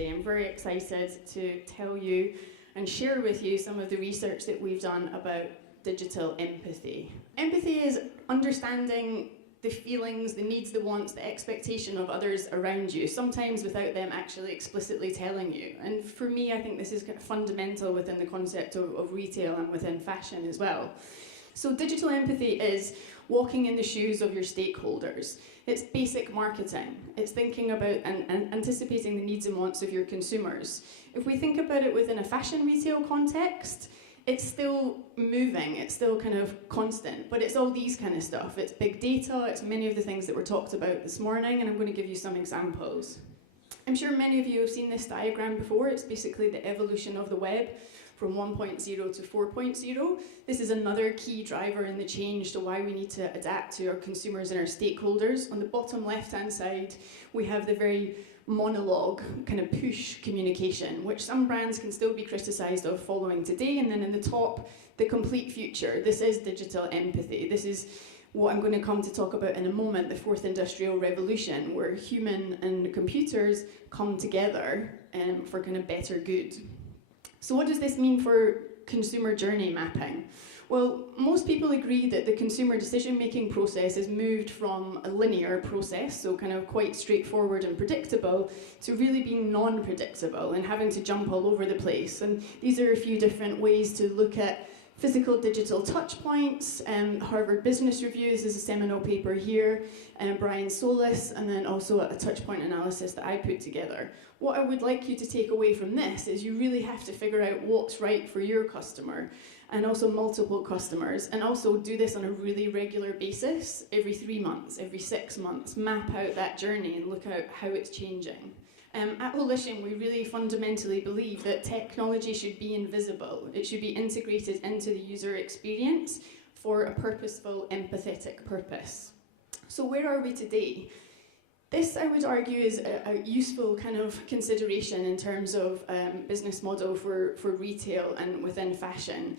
today. I'm very excited to tell you and share with you some of the research that we've done about digital empathy. Empathy is understanding the feelings, the needs, the wants, the expectation of others around you, sometimes without them actually explicitly telling you. And for me, I think this is kind of fundamental within the concept of retail and within fashion as well. So digital empathy is walking in the shoes of your stakeholders. It's basic marketing. It's thinking about and anticipating the needs and wants of your consumers. If we think about it within a fashion retail context, it's still moving, it's still kind of constant, but it's all these kind of stuff. It's big data, it's many of the things that were talked about this morning, and I'm going to give you some examples. I'm sure many of you have seen this diagram before. It's basically the evolution of the web from 1.0 to 4.0. This is another key driver in the change to why we need to adapt to our consumers and our stakeholders. On the bottom left-hand side, we have the very monologue, kind of push communication, which some brands can still be criticised of following today. And then in the top, the complete future. This is digital empathy. This is what I'm going to come to talk about in a moment, the fourth industrial revolution, where human and computers come together for kind of better good. So what does this mean for consumer journey mapping? Well, most people agree that the consumer decision-making process has moved from a linear process, so kind of quite straightforward and predictable, to really being non-predictable and having to jump all over the place. And these are a few different ways to look at physical digital touch points. Harvard Business Reviews is a seminal paper here, Brian Solis, and then also a touch point analysis that I put together. What I would like you to take away from this is you really have to figure out what's right for your customer, and also multiple customers, and also do this on a really regular basis, every 3 months, every 6 months, map out that journey and look at how it's changing. At Holition, we really fundamentally believe that technology should be invisible. It should be integrated into the user experience for a purposeful, empathetic purpose. So where are we today? This, I would argue, is a useful kind of consideration in terms of business model for retail and within fashion.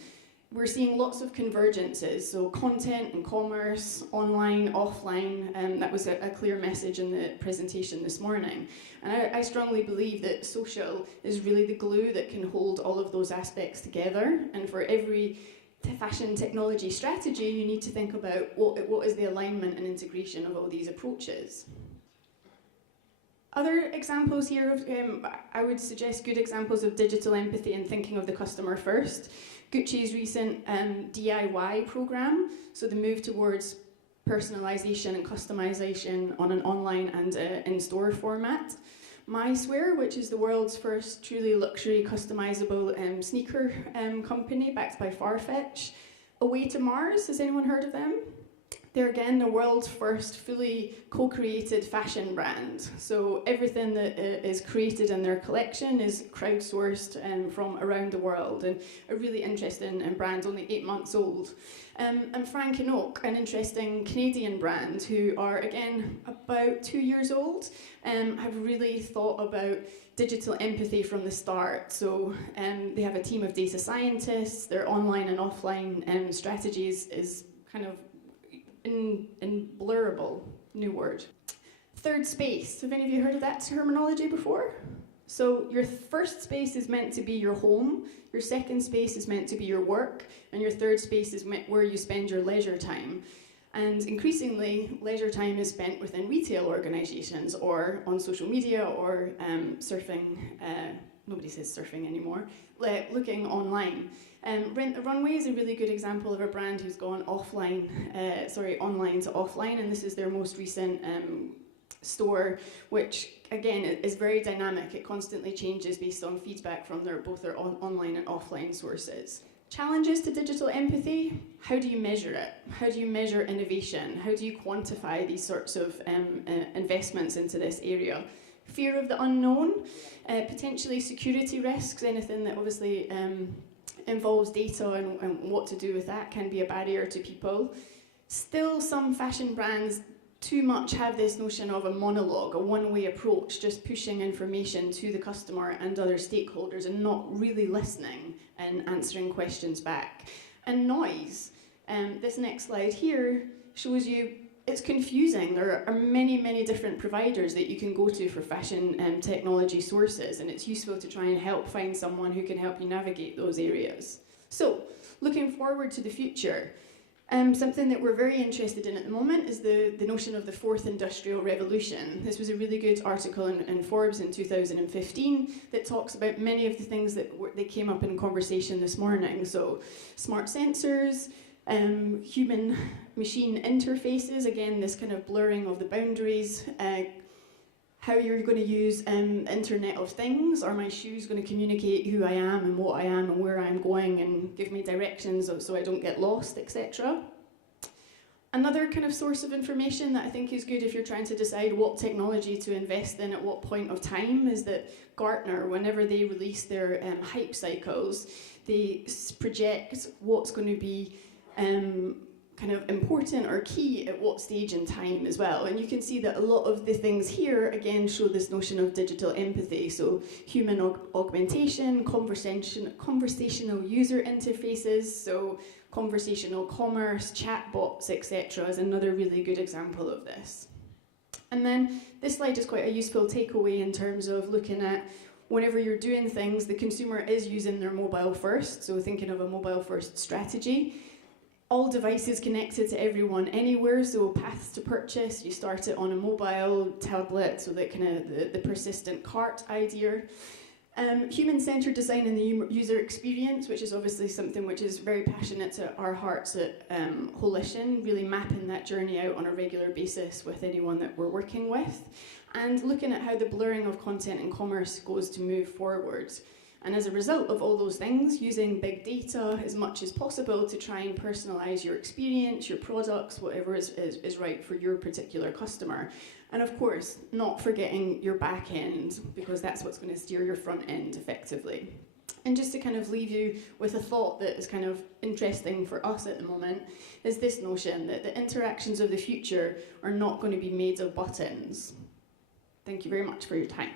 We're seeing lots of convergences, so content and commerce, online, offline, that was a clear message in the presentation this morning. And I strongly believe that social is really the glue that can hold all of those aspects together, and for every fashion technology strategy, you need to think about what is the alignment and integration of all these approaches. Other examples here, I would suggest good examples of digital empathy and thinking of the customer first. Gucci's recent DIY program, so the move towards personalization and customization on an online and in-store format. MySwear, which is the world's first truly luxury customizable sneaker company backed by Farfetch. Away to Mars, has anyone heard of them? They're again the world's first fully co-created fashion brand. So everything that is created in their collection is crowdsourced from around the world, and a really interesting brand, only 8 months old. And Frank & Oak, an interesting Canadian brand who are again about 2 years old, have really thought about digital empathy from the start. So they have a team of data scientists. Their online and offline strategies is kind of in blurable, new word. Third space, have any of you heard of that terminology before? So your first space is meant to be your home, your second space is meant to be your work, and your third space is where you spend your leisure time. And increasingly, leisure time is spent within retail organisations or on social media or surfing, nobody says surfing anymore, looking online. Rent the Runway is a really good example of a brand who's gone online to offline, and this is their most recent store, which again is very dynamic. It constantly changes based on feedback from both their online and offline sources. Challenges to digital empathy: how do you measure it? How do you measure innovation? How do you quantify these sorts of investments into this area? Fear of the unknown, potentially security risks, anything that obviously involves data and what to do with that can be a barrier to people. Still, some fashion brands too much have this notion of a monologue, a one-way approach, just pushing information to the customer and other stakeholders and not really listening and answering questions back. And noise. This next slide here shows you it's confusing. There are many, many different providers that you can go to for fashion technology sources, and it's useful to try and help find someone who can help you navigate those areas. So, looking forward to the future, something that we're very interested in at the moment is the notion of the fourth industrial revolution. This was a really good article in Forbes in 2015 that talks about many of the things that came up in conversation this morning. So, smart sensors, human-machine interfaces, again, this kind of blurring of the boundaries, how you're going to use Internet of Things. Are my shoes going to communicate who I am and what I am and where I'm going and give me directions so I don't get lost, etc. Another kind of source of information that I think is good if you're trying to decide what technology to invest in at what point of time is that Gartner, whenever they release their hype cycles, they project what's going to be kind of important or key at what stage in time as well. And you can see that a lot of the things here, again, show this notion of digital empathy. So human augmentation, conversational user interfaces, so conversational commerce, chatbots, etc. is another really good example of this. And then this slide is quite a useful takeaway in terms of looking at whenever you're doing things, the consumer is using their mobile first, so thinking of a mobile first strategy. All devices connected to everyone anywhere, so paths to purchase, you start it on a mobile, tablet, so that kind of the persistent cart idea. Human-centered design in the user experience, which is obviously something which is very passionate to our hearts at Holition, really mapping that journey out on a regular basis with anyone that we're working with, and looking at how the blurring of content and commerce goes to move forward. And as a result of all those things, using big data as much as possible to try and personalize your experience, your products, whatever is right for your particular customer. And of course, not forgetting your back end, because that's what's going to steer your front end effectively. And just to kind of leave you with a thought that is kind of interesting for us at the moment, is this notion that the interactions of the future are not going to be made of buttons. Thank you very much for your time.